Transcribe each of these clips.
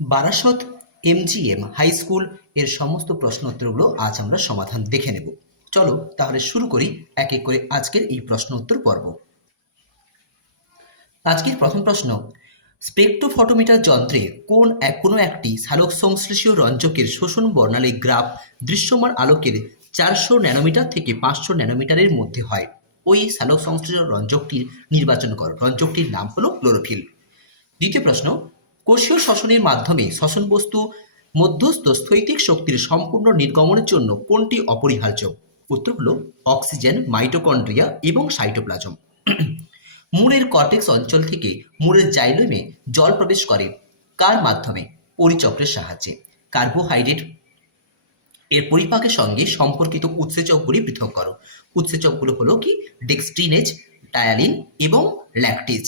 Barasat MGM high school এর সমস্ত প্রশ্নোত্তরগুলো আজ আমরা সমাধান দেখে নেব। চলো তাহলে শুরু করি এক এক করে আজকের এই প্রশ্ন উত্তর পর্ব। আজকের প্রথম প্রশ্ন, স্পেকট্রোফটোমিটার যন্ত্রে কোনো একটি সালোক সংশ্লেষীয় রঞ্জকের শোষণ বর্ণালী গ্রাফ দৃশ্যমান আলোকের 400 ন্যানোমিটার থেকে 500 ন্যানোমিটারের মধ্যে হয়। ওই সালোক সংশ্লেষীয় রঞ্জকটির নির্বাচন করো। রঞ্জকটির নাম হলো ক্লোরোফিল। দ্বিতীয় প্রশ্ন, কোষীয় শ্বসনের মাধ্যমে শ্বসন বস্তু মধ্যস্থ স্থৈতিক শক্তির সম্পূর্ণ নির্গমনের জন্য কোনটি অপরিহার্য? উত্তর হলো অক্সিজেন, মাইটোকন্ড্রিয়া এবং সাইটোপ্লাজম। মূলের কর্টেক্স অঞ্চল থেকে মূলের জাইলোমে জল প্রবেশ করে কার মাধ্যমে? পরিচক্রের সাহায্যে। কার্বোহাইড্রেট এর পরিপাকের সঙ্গে সম্পর্কিত উৎসেচকগুলি পৃথক করো। উৎসেচকগুলো হলো কি? ডেক্সট্রিনেজ, টায়ালিন এবং ল্যাকটেজ।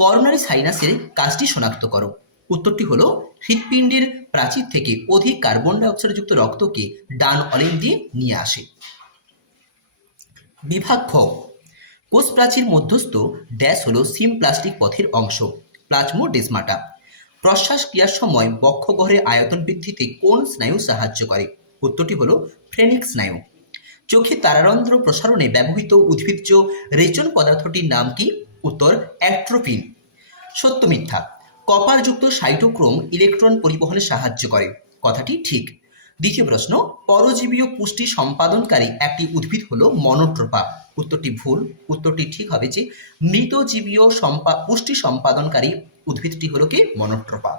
করোনারি সাইনাসের কাজটি শনাক্ত করো। উত্তরটি হলো হৃৎপিণ্ডের প্রাচীর থেকে অধিক কার্বন ডাইঅক্সাইডযুক্ত রক্তকে ডান অলিন দিয়ে নিয়ে আসে। বিভাগ খ, কোষ প্রাচীর মধ্যস্থ ড্যাশ হলো সিমপ্লাস্টিক পথের অংশ, প্লাজমোডেসমাটা। প্রশ্বাস ক্রিয়ার সময় বক্ষগহ্বরের আয়তন বৃদ্ধিতে কোন স্নায়ু সাহায্য করে? উত্তরটি হলো ফ্রেনিক স্নায়ু। চোখে তারারন্ধ্র প্রসারণে ব্যবহৃত উদ্ভিজ্জ রেচন পদার্থটির নাম কি? উত্তর অ্যাট্রোপিন। সত্য মিথ্যা? কপারযুক্ত সাইটোক্রোম ইলেকট্রন পরিবহনে সাহায্য করে, কথাটি ঠিক। দ্বিতীয় প্রশ্ন, পরজীবীয় পুষ্টি সম্পাদনকারী একটি উদ্ভিদ হলো মনোট্রোপা। উত্তরটি ভুল। উত্তরটি ঠিক হবে যে মৃতজীবীয় পুষ্টি সম্পাদনকারী উদ্ভিদটি হলো কি? মনোট্রোপা।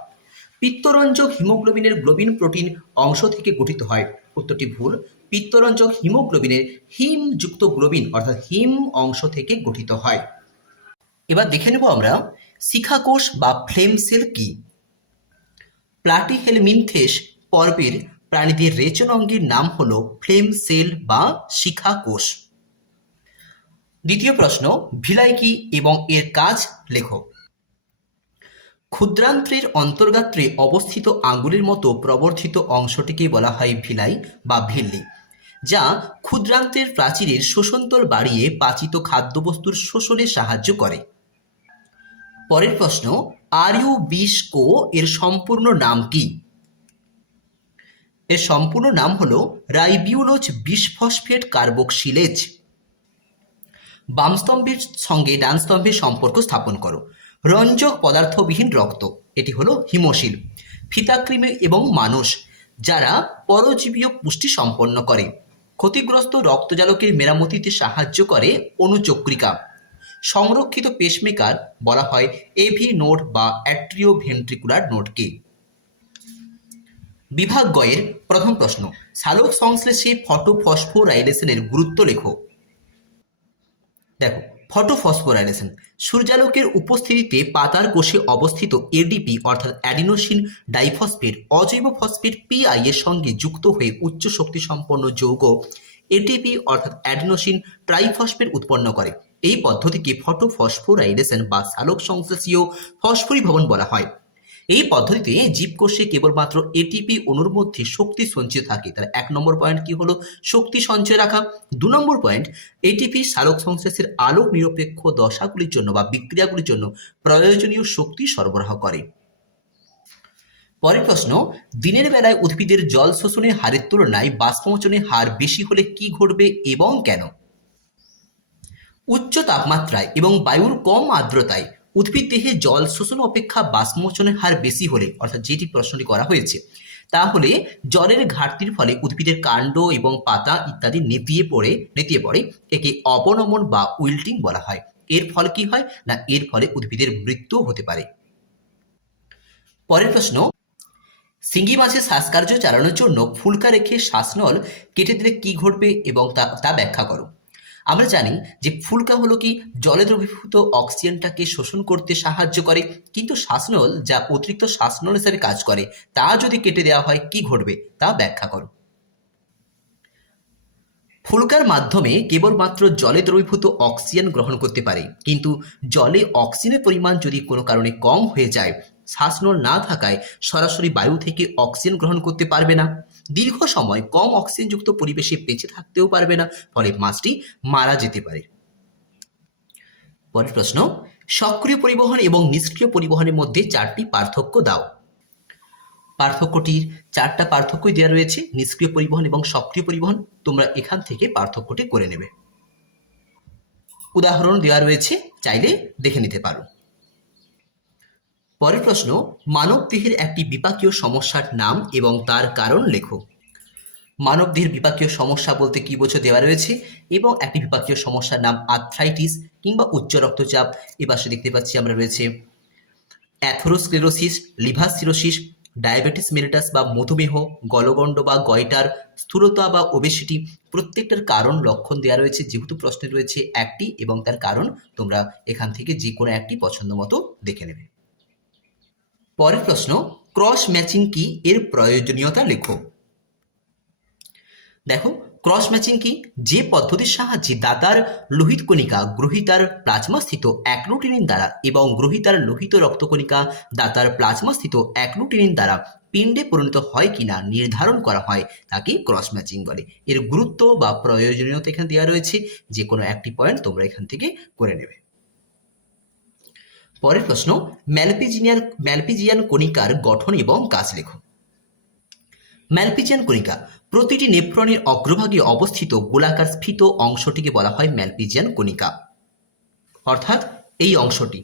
পিত্তরঞ্জক হিমোগ্লোবিনের গ্লোবিন প্রোটিন অংশ থেকে গঠিত হয়। উত্তরটি ভুল। পিত্তরঞ্জক হিমোগ্লোবিনের হিমযুক্ত গ্লোবিন অর্থাৎ হিম অংশ থেকে গঠিত হয়। এবার দেখে নেব আমরা শিখাকোষ বা ফ্লেম সেল কি। প্লাটিহেলমিনথেস পর্বের প্রাণীদের রেচন অঙ্গের নাম হলো ফ্লেম সেল বা শিখাকোষ। দ্বিতীয় প্রশ্ন, ভিলাই কি এবং এর কাজ লেখো। ক্ষুদ্রান্ত্রের অন্তর্গাত্রে অবস্থিত আঙ্গুলের মতো প্রবর্ধিত অংশটিকে বলা হয় ভিলাই বা ভিল্লি, যা ক্ষুদ্রান্ত্রের প্রাচীরের শোষণতল বাড়িয়ে পাচিত খাদ্যবস্তুর শোষণে সাহায্য করে। পরের প্রশ্ন, RU20 এর সম্পূর্ণ নাম কি? এর সম্পূর্ণ নাম হলো রাইবিউলোজ বিসফসফেট কার্বক্সিলেজ। বাম স্তম্ভের সঙ্গে ডান স্তম্ভের সম্পর্ক স্থাপন করো। রঞ্জক পদার্থবিহীন রক্ত, এটি হলো হিমোশিল। ফিতাকৃমি এবং মানুষ, যারা পরজীবীয় পুষ্টি সম্পন্ন করে। ক্ষতিগ্রস্ত রক্তজালকের মেরামতিতে সাহায্য করে অনুচক্রিকা। সংরক্ষিত পেসমেকার বলা হয় এভি নোড বা অ্যাট্রিওভেন্ট্রিকুলার নোডকে। বিভাগ গ এর প্রথম প্রশ্ন, সালোক সংশ্লেষে ফটোফসফোরাইলেশনের গুরুত্ব লেখো। দেখো, ফটোফসফোরাইলেশন সূর্যালোকের উপস্থিতিতে পাতার কোষে অবস্থিত এডিপি অর্থাৎ অ্যাডিনোসিন ডাইফসফেট অজৈব ফসফেট পিআই এর সঙ্গে যুক্ত হয়ে উচ্চ শক্তি সম্পন্ন যৌগ এটিপি অর্থাৎ অ্যাডিনোসিন ট্রাইফসফেট উৎপন্ন করে। এই পদ্ধতিকে ফটোফসফোরাইলেশন বা সালোক সংশ্লেষীয় ফসফরিভবন বলা হয়। এই পদ্ধতিতে জীবকোষে কেবলমাত্র এটিপি অণুর মধ্যে শক্তি সঞ্চিত থাকে। তার 1 নম্বর পয়েন্ট কি হলো? শক্তি সঞ্চয় রাখা। 2 নম্বর পয়েন্ট, এটিপি সালোক সংশ্লেষের আলোক নিরপেক্ষ দশাগুলির জন্য বা বিক্রিয়াগুলির জন্য প্রয়োজনীয় শক্তি সরবরাহ করে। পরের প্রশ্ন, দিনের বেলায় উদ্ভিদের জল শোষণের হারের তুলনায় বাষ্পমোচনের হার বেশি হলে কি ঘটবে এবং কেন? উচ্চ তাপমাত্রায় এবং বায়ুর কম আর্দ্রতায় উদ্ভিদ দেহে জল শোষণ অপেক্ষা বাষ্পমোচনের হার বেশি হলে, অর্থাৎ যেটি প্রশ্নটি করা হয়েছে, তাহলে জলের ঘাটতির ফলে উদ্ভিদের কাণ্ড এবং পাতা ইত্যাদি নেতিয়ে পড়ে। একে অবনমন বা উইল্টিং বলা হয়। এর ফলে কি হয় না, এর ফলে উদ্ভিদের মৃত্যু হতে পারে। পরের প্রশ্ন, শিঙ্গি মাছের শ্বাসকার্য চালানোর জন্য ফুলকা রেখে শ্বাসনল কেটে দিলে কি ঘটবে এবং তা ব্যাখ্যা করো। আমরা জানি যে ফুলকা হলো কি জলে দ্রবীভূত অক্সিজেনটাকে শোষণ করতে সাহায্য করে, কিন্তু শ্বাসনল যা অতিরিক্ত শ্বাসনল হিসাবে কাজ করে, তা যদি কেটে দেওয়া হয় কি ঘটবে তা ব্যাখ্যা করো। ফুলকার মাধ্যমে কেবলমাত্র জলে দ্রবীভূত অক্সিজেন গ্রহণ করতে পারে, কিন্তু জলে অক্সিজেনের পরিমাণ যদি কোনো কারণে কম হয়ে যায়, শ্বাসনল না থাকায় সরাসরি বায়ু থেকে অক্সিজেন গ্রহণ করতে পারবে না, দীর্ঘ সময় কম অক্সিজেনযুক্ত পরিবেশে বেঁচে থাকতেও পারবে না, ফলে মাছটি মারা যেতে পারে। পরের প্রশ্ন, সক্রিয় পরিবহন এবং নিষ্ক্রিয় পরিবহনের মধ্যে 4টি পার্থক্য দাও। পার্থক্যটির চারটা পার্থক্যই দেওয়া রয়েছে, নিষ্ক্রিয় পরিবহন এবং সক্রিয় পরিবহন। তোমরা এখান থেকে পার্থক্যটি করে নেবে। উদাহরণ দেওয়া রয়েছে, চাইলে দেখে নিতে পারো। পরের প্রশ্ন, মানব দেহের একটি বিপাকীয় সমস্যার নাম এবং তার কারণ লেখো। মানব দেহের বিপাকীয় সমস্যা বলতে কি বোঝো দেওয়া রয়েছে, এবং একটি বিপাকীয় সমস্যার নাম আর্থ্রাইটিস কিংবা উচ্চ রক্তচাপ। এবার সে দেখতে পাচ্ছি আমরা রয়েছে atherosclerosis, liver cirrhosis, diabetes mellitus বা মধুমেহ, গলগণ্ড বা গয়টার, স্থূলতা বা ওবেসিটি। প্রত্যেকটার কারণ লক্ষণ দেওয়া রয়েছে। যেহেতু প্রশ্নে রয়েছে একটি এবং তার কারণ, তোমরা এখান থেকে যে কোনো একটি পছন্দ মতো দেখে নেবে। পরের প্রশ্ন, ক্রস ম্যাচিং কি, এর প্রয়োজনীয়তা লেখো। দেখো, ক্রস ম্যাচিং কি, যে পদ্ধতির সাহায্যে দাতার লোহিত কণিকা গ্রহীতার প্লাজমাস্থিত অ্যাগ্লুটিনিন দ্বারা এবং গ্রহীতার লোহিত রক্তকণিকা দাতার প্লাজমাস্থিত অ্যাগ্লুটিনিন দ্বারা পিণ্ডে পরিণত হয় কিনা নির্ধারণ করা হয় তাকে ক্রস ম্যাচিং বলে। এর গুরুত্ব বা প্রয়োজনীয়তা এখানে দেওয়া রয়েছে, যে কোনো একটি পয়েন্ট তোমরা এখান থেকে করে নেবে। পরের প্রশ্ন, ম্যালপিজিয়ান কণিকার গঠন এবং কাজ লেখো। ম্যালপিজিয়ান কণিকা প্রতিটি নেফ্রনের অগ্রভাগে অবস্থিত গোলাকার স্ফীত অংশটিকে বলা হয় ম্যালপিজিয়ান কণিকা, অর্থাৎ এই অংশটি।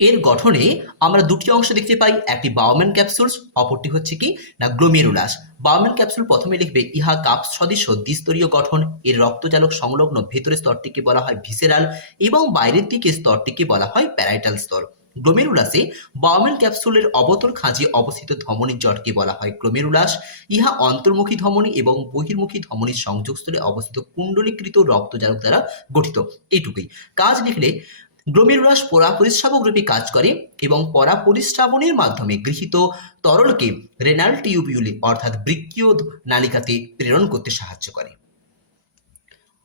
এর গঠনে আমরা দুটি অংশ দেখতে পাই, একটি বাউম্যান ক্যাপসুলস, অপরটি হচ্ছে কি না গ্লোমেরুলাস। বাউম্যান ক্যাপসুল প্রথমে লিখবে, ইহা কাপ সদৃশ্য দ্বিস্তরীয় গঠন। এর রক্তজালক সংলগ্ন ভেতরের স্তরটিকে বলা হয় ভিসেরাল এবং বাইরের দিকে স্তরটিকে বলা হয় প্যারাইটাল স্তর। গ্লোমেরুলাসে বাউম্যান ক্যাপসুলের অবতল খাঁজে অবস্থিত ধমনীর জটকে বলা হয় গ্লোমেরুলাস। ইহা অন্তর্মুখী ধমনী এবং বহির্মুখী ধমনীর সংযোগস্থলে অবস্থিত কুণ্ডলীকৃত রক্তজালক দ্বারা গঠিত। এইটুকুই কাজ লিখলে, গ্লোমেরুলাস পরাপরিস্রাবক রূপে কাজ করে এবং পরাপরিস্রাবণের মাধ্যমে গৃহীত তরলকে রেনাল টিউবিউলে অর্থাৎ বৃক্কীয় নালিকাতে প্রেরণ করতে সাহায্য করে।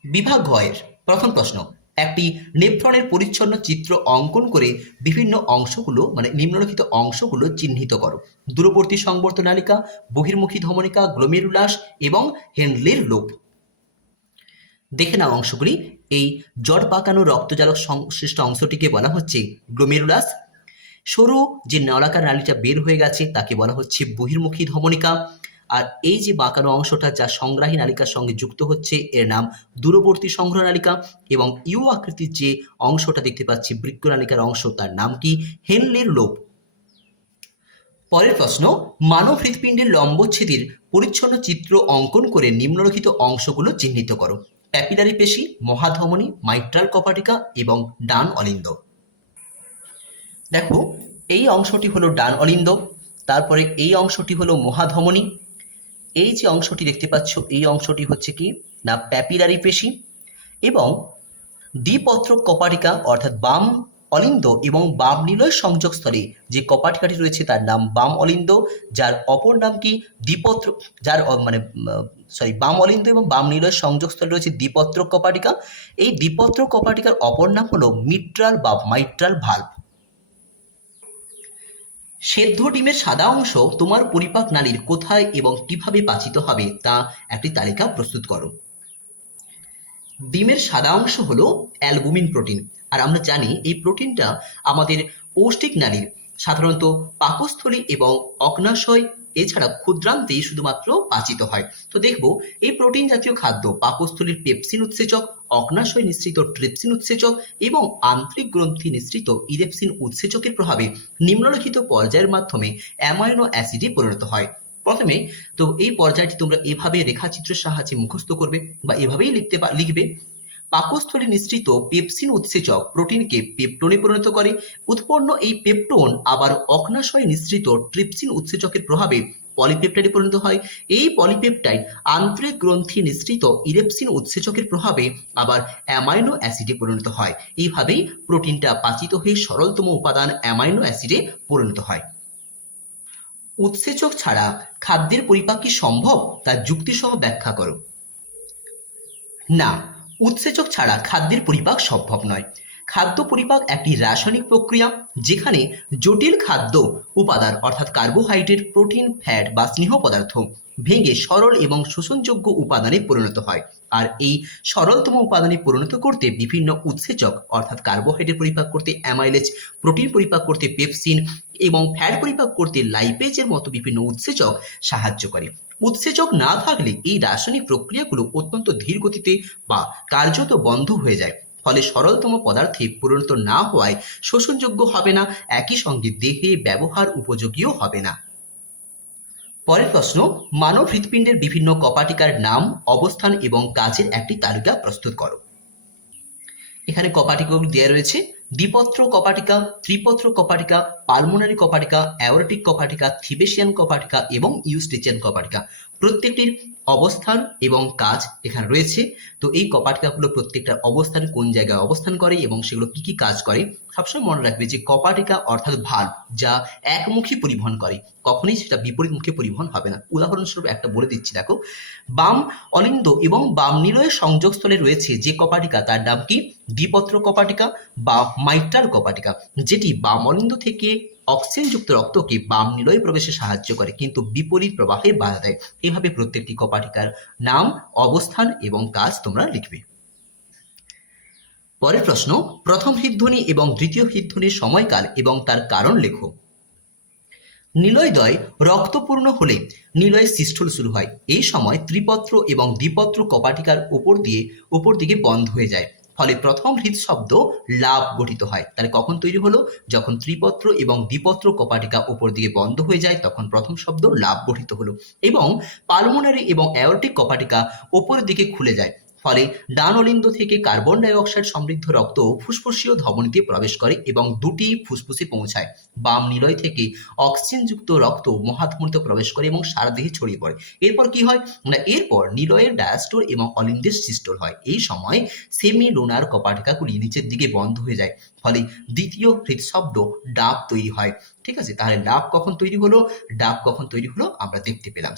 বিভাগ ঘয়ের প্রথম প্রশ্ন, একটি নেফ্রনের পরিচ্ছন্ন চিত্র অঙ্কন করে বিভিন্ন অংশগুলো মানে নিম্নলিখিত অংশগুলো চিহ্নিত করো। দূরবর্তী সংবর্ত নালিকা, বহির্মুখী ধমনিকা, গ্লোমেরুলাস এবং হেনলের লোব। দেখে নাও অংশগুলি। এই জট পাকানো রক্তজালক সংশ্লিষ্ট অংশটিকে বলা হচ্ছে গ্লোমেরুলাস। সরু যে নলাকার নালীটা বের হয়ে গেছে তাকে বলা হচ্ছে বহির্মুখী ধমনিকা। আর এই যে বাঁকানো অংশটা যা সংগ্রাহী নালিকার সঙ্গে যুক্ত হচ্ছে এর নাম দূরবর্তী সংগ্রহ নালিকা। এবং ইউ আকৃতির যে অংশটা দেখতে পাচ্ছি বৃক্ক নালিকার অংশ, তার নাম কি হেনলের লোব। পরের প্রশ্ন, মানব হৃৎপিণ্ডের লম্বচ্ছেদের পরিচ্ছন্ন চিত্র অঙ্কন করে নিম্নলিখিত অংশগুলো চিহ্নিত করো। প্যাপিলারি পেশি, মহাধমনী, মাইট্রাল কপাটিকা এবং ডান অলিন্দ। দেখো, এই অংশটি হলো ডান অলিন্দ, তারপরে এই অংশটি হলো মহাধমনী, এই যে অংশটি দেখতে পাচ্ছ এই অংশটি হচ্ছে কি না প্যাপিলারি পেশি, এবং দ্বিপত্রক কপাটিকা অর্থাৎ বাম অলিন্দ এবং বাম নিলয় সংযোগস্থলে যে কপাটিকাটি রয়েছে তার নাম বাম অলিন্দ, যার অপর নাম কি দ্বিপত্র, যার বাম অলিন্দ এবং বাম নিলয় সংযোগস্থলে রয়েছে দ্বিপত্রক কপাটিকা। এই দ্বিপত্রক কপাটিকার অপর নাম হলো মিট্রাল বা মাইট্রাল ভালভ। সেদ্ধ ডিমের সাদা অংশ তোমার পরিপাক নালীর কোথায় এবং কিভাবে পাচিত হবে তা একটি তালিকা প্রস্তুত করো। ডিমের সাদা অংশ হলো অ্যালবুমিন প্রোটিন, আর আমরা জানি এই প্রোটিনটা আমাদের পৌষ্টিক নালীর সাধারণত পাকস্থলী এবং অগ্নাশয় এছাড়া ক্ষুদ্রান্তে শুধুমাত্র পাচিত হয়। তো দেখব এই প্রোটিন জাতীয় খাদ্য পাকস্থলীর পেপসিন উৎসেচক, অগ্নাশয় নিঃসৃত ট্রিপসিন উৎসেচক এবং আন্তরিক গ্রন্থি নিঃসৃত ইরেপসিন উৎসেচকের প্রভাবে নিম্নলিখিত পর্যায়ের মাধ্যমে অ্যামাইনো অ্যাসিডে পরিণত হয়। প্রথমে তো এই পর্যায়টি তোমরা এভাবে রেখাচিত্রের সাহায্যে মুখস্থ করবে বা এভাবেই লিখবে। পাকস্থলী নিঃসৃত পেপসিন উৎসেচক প্রোটিনকে পেপটোনে পরিণত করে। উৎপন্ন এই পেপটোন আবার অগ্নাশয়ে নিঃসৃত ট্রিপসিন উৎসেচকের প্রভাবে পলিপেপটাইডে পরিণত হয়। এই পলিপেপটাইড আন্তরিক গ্রন্থি নিঃসৃত ইরেপসিন উৎসেচকের প্রভাবে আবার অ্যামাইনো অ্যাসিডে পরিণত হয়। এইভাবেই প্রোটিনটা পাচিত হয়ে সরলতম উপাদান অ্যামাইনো অ্যাসিডে পরিণত হয়। উৎসেচক ছাড়া খাদ্যের পরিপাক কি সম্ভব তা যুক্তিসহ ব্যাখ্যা করো। না, উৎসেচক ছাড়া খাদ্যের পরিপাক সম্ভব নয়। খাদ্য পরিপাক একটি রাসায়নিক প্রক্রিয়া যেখানে জটিল খাদ্য উপাদান অর্থাৎ কার্বোহাইড্রেট, প্রোটিন, ফ্যাট বা স্নেহ পদার্থ ভেঙে সরল এবং শোষণযোগ্য উপাদানে পরিণত হয়। আর এই সরলতম উপাদানে পরিণত করতে বিভিন্ন উৎসেচক অর্থাৎ কার্বোহাইড্রেট পরিপাক করতে অ্যামাইলেজ, প্রোটিন পরিপাক করতে পেপসিন এবং ফ্যাট পরিপাক করতে লাইপেজের মতো বিভিন্ন উৎসেচক সাহায্য করে। উৎসেচক না থাকলে এই রাসায়নিক প্রক্রিয়াগুলো অত্যন্ত ধীর গতিতে বা কার্যত বন্ধ হয়ে যায়, ফলে সরলতম পদার্থে পরিণত না হওয়ায় শোষণযোগ্য হবে না, একই সঙ্গে দেহে ব্যবহার উপযোগীও হবে না। পরের প্রশ্ন, মানব হৃৎপিণ্ডের বিভিন্ন কপাটিকার নাম, অবস্থান এবং কাজের একটি তালিকা প্রস্তুত করো। এখানে কপাটিকাগুলো দেওয়া রয়েছে: দ্বিপত্র কপাটিকা, ত্রিপত্র কপাটিকা, পালমোনারি কপাটিকা, অ্যাওরটিক কপাটিকা, থিবেশিয়ান কপাটিকা এবং ইউস্টিচিয়ান কপাটিকা। প্রত্যেকটির অবস্থান এবং কাজ এখানে রয়েছে। তো এই কপাটিকাগুলো প্রত্যেকটার অবস্থান কোন জায়গায় অবস্থান করে এবং সেগুলো কি কি কাজ করে সবসময় মনে রাখবে যে কপাটিকা অর্থাৎ ভাল্ব যা একমুখী পরিবহন করে, কখনোই সেটা বিপরীতমুখী পরিবহন হবে না। উদাহরণস্বরূপ একটা বলে দিচ্ছি, দেখো, বাম অলিন্দ এবং বাম নিলয়ের সংযোগস্থলে রয়েছে যে কপাটিকা তার নাম কি? দ্বিপত্র কপাটিকা বা মাইট্রাল কপাটিকা, যেটি বাম অলিন্দ থেকে অক্সিজেনযুক্ত রক্তকে বাম নিলয়ে প্রবেশে সাহায্য করে কিন্তু বিপরীত প্রবাহে বাধা দেয়। এভাবে প্রত্যেকটি কপাটিকার নাম, অবস্থান এবং কাজ তোমরা লিখবে। পরের প্রশ্ন, প্রথম হৃদধ্বনি এবং দ্বিতীয় হৃদধ্বনির সময়কাল এবং তার কারণ লেখো। নিলয়দ্বয় রক্তপূর্ণ হলে নিলয় সিস্টল শুরু হয়। এই সময় ত্রিপত্র এবং দ্বিপত্র কপাটিকার উপর দিকে বন্ধ হয়ে যায়, ফলে প্রথম হৃদশব্দ লাভ গঠিত হয়। তাহলে কখন তৈরি হলো? যখন ত্রিপত্র এবং দ্বিপত্র কপাটিকা উপর দিকে বন্ধ হয়ে যায় তখন প্রথম শব্দ লাভ গঠিত হলো এবং পালমোনারি এবং অ্যাওরটিক কপাটিকা উপরের দিকে খুলে যায়, ফলে ডান অলিন্দ থেকে কার্বন ডাই অক্সাইড সমৃদ্ধ রক্ত ফুসফুসীয় ধমনীতে প্রবেশ করে এবং দুটি ফুসফুসে পৌঁছায়। বাম নিলয় থেকে অক্সিজেনযুক্ত রক্ত মহাধমনীতে প্রবেশ করে এবং সারা দেহে ছড়িয়ে পড়ে। এরপর কি হয় না, এরপর নিলয়ের ডায়াস্টোল এবং অলিন্দের সিস্টোল হয়। এই সময় সেমি লোনার কপাটিকাগুলি নিচের দিকে বন্ধ হয়ে যায়, ফলে দ্বিতীয় হৃদশব্দ ডাব তৈরি হয়। ঠিক আছে, তাহলে ডাব কখন তৈরি হলো? ডাব কখন তৈরি হলো আমরা দেখতে পেলাম।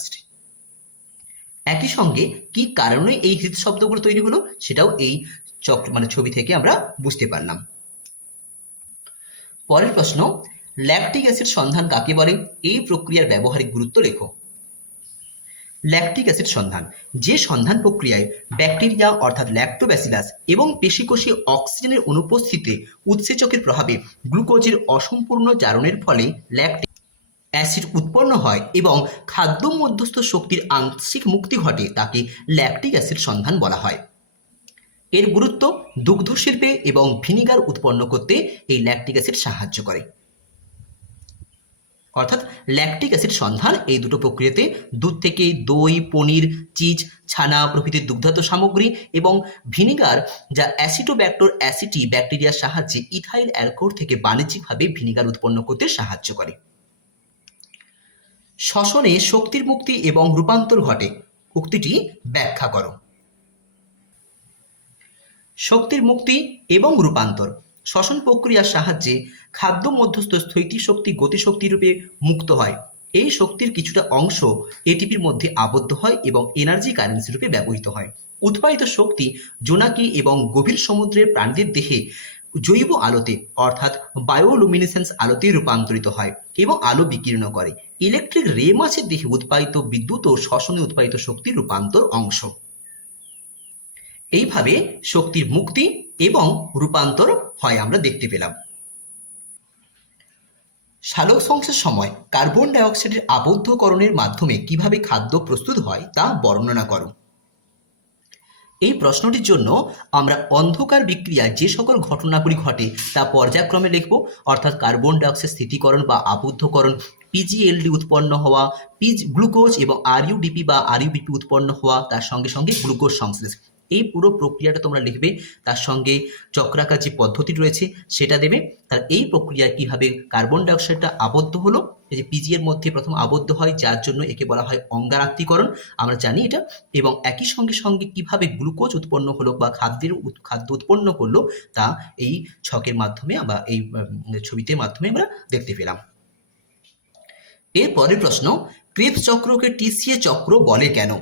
একই সঙ্গে কি কারণে এই হৃদশব্দগুলো তৈরি হলো সেটাও এই ছবি থেকে আমরা বুঝতে পারলাম। পরের প্রশ্ন, ল্যাকটিক অ্যাসিড সন্ধান কাকে বলে? এই প্রক্রিয়ার ব্যবহারিক গুরুত্ব লেখো। ল্যাকটিক অ্যাসিড সন্ধান যে সন্ধান প্রক্রিয়ায় ব্যাকটেরিয়া অর্থাৎ ল্যাক্টোব্যাসিলাস এবং পেশিকোষে অক্সিজেনের অনুপস্থিতিতে উৎসেচকের প্রভাবে গ্লুকোজের অসম্পূর্ণ জারণের ফলে ল্যাকটিক অ্যাসিড উৎপন্ন হয় এবং খাদ্য মধ্যস্থ শক্তির আংশিক মুক্তি ঘটে, তাকে ল্যাকটিক অ্যাসিড সন্ধান বলা হয়। এর গুরুত্ব, দুগ্ধ শিল্পে এবং ভিনিগার উৎপন্ন করতে এই ল্যাকটিক অ্যাসিড সাহায্য করে। অর্থাৎ ল্যাকটিক অ্যাসিড সন্ধান এই দুটো প্রক্রিয়াতে দুধ থেকে দই, পনির, চিজ, ছানা প্রভৃতির দুগ্ধজাত সামগ্রী এবং ভিনিগার যা অ্যাসিটোব্যাক্টর অ্যাসিটি ব্যাকটেরিয়ার সাহায্যে ইথাইল অ্যালকোহল থেকে বাণিজ্যিকভাবে ভিনিগার উৎপন্ন করতে সাহায্য করে। শ্বসনে শক্তির মুক্তি এবং রূপান্তর ঘটে, উক্তিটি ব্যাখ্যা করো। শক্তির মুক্তি এবং রূপান্তর শ্বসন প্রক্রিয়ার সাহায্যে খাদ্য মধ্যস্থ স্থৈতিক শক্তি গতিশক্তি রূপে মুক্ত হয়। এই শক্তির কিছুটা অংশ এটিপির মধ্যে আবদ্ধ হয় এবং এনার্জি কারেন্সি রূপে ব্যবহৃত হয়। উৎপাদিত শক্তি জোনাকি এবং গভীর সমুদ্রের প্রাণীদের দেহে জৈব আলোতে অর্থাৎ বায়োলুমিনেসেন্স আলোতে রূপান্তরিত হয় এবং আলো বিকিরণ করে। ইলেকট্রিক রে মাছের দেহে উৎপাদিত বিদ্যুৎ ও শ্বসনে উৎপাদিত শক্তির রূপান্তর অংশ। এইভাবে শক্তির মুক্তি এবং রূপান্তর হয় আমরা দেখতে পেলাম। সালোক সংশ্লেষের সময় কার্বন ডাই অক্সাইডের আবদ্ধকরণের মাধ্যমে কিভাবে খাদ্য প্রস্তুত হয় তা বর্ণনা করো। এই প্রশ্নটির জন্য আমরা অন্ধকার বিক্রিয়ায় যে সকল ঘটনাগুলি ঘটে তা পর্যায়ক্রমে লিখব, অর্থাৎ কার্বন ডাই অক্সাইড স্থিতিকরণ বা আবদ্ধকরণ, পিজিএলডি উৎপন্ন হওয়া, গ্লুকোজ এবং আরইউডিপি বা আরইউবিপি উৎপন্ন হওয়া, তার সঙ্গে সঙ্গে গ্লুকোজ সংশ্লেষ। এই পুরো প্রক্রিয়াটা তোমরা লিখবে, তার সঙ্গে চক্রাকার যে পদ্ধতি রয়েছে সেটা দেবে। তার এই প্রক্রিয়ায় কিভাবে কার্বন ডাই অক্সাইডটা আবদ্ধ হলো, এই যে পিজি এর মধ্যে প্রথম আবদ্ধ হয় যার জন্য একে বলা হয় অঙ্গারাত্মীকরণ, আমরা জানি এটা, এবং একই সঙ্গে সঙ্গে কিভাবে গ্লুকোজ উৎপন্ন হলো বা খাদ্য উৎপন্ন করলো তা এই ছকের মাধ্যমে বা এই ছবিতে মাধ্যমে আমরা দেখতে পেলাম। এর পরের প্রশ্ন, ক্রেবস চক্রকে টিসিএ চক্র বলে কেন?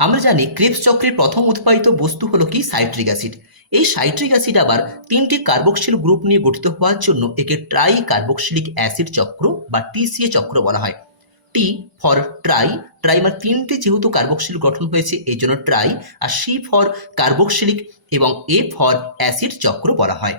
আমরা জানি ক্রেবস চক্রের প্রথম উৎপাদিত বস্তু হলো কি? Citric acid. এই সাইট্রিক অ্যাসিড আবার তিনটি কার্বক্সিল গ্রুপ নিয়ে গঠিত হওয়ার জন্য একে ট্রাই কার্বক্সিলিক অ্যাসিড চক্র বা টিসিএ চক্র বলা হয়। টি ফর ট্রাইমার তিনটে যেহেতু কার্বক্সিল গঠন হয়েছে এই জন্য ট্রাই, আর সি ফর কার্বক্সিলিক এবং এ ফর অ্যাসিড চক্র বলা হয়।